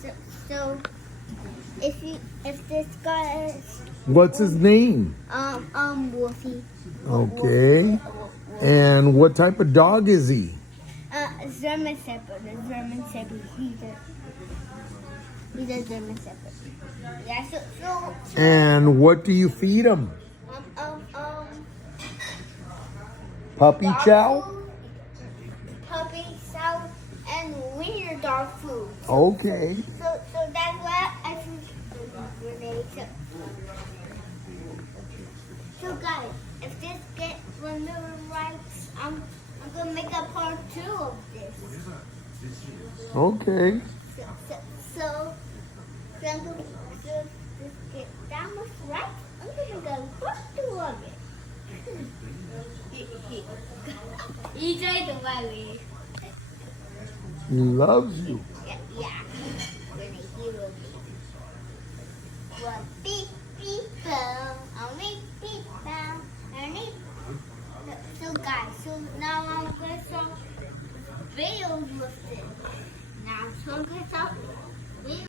So, so if this guy is What's his name? Wolfie. Okay. And what type of dog is he? German Shepherd. A German Shepherd. He's a German Shepherd. Yeah. So And what do you feed him? Puppy dog chow? food, puppy chow, and wiener dog food. Okay. So that's what I think. So guys, if this gets 1 million likes, I'm gonna make a part 2 of this. Okay. So if this gets that much likes, I'm gonna go part 2 of it. EJ the Valley. He loves you. Yeah. When he will be. Well, beep beep boom. I'll make beep boom. So guys, so now I'm gonna start videos with it. Now so I'm gonna start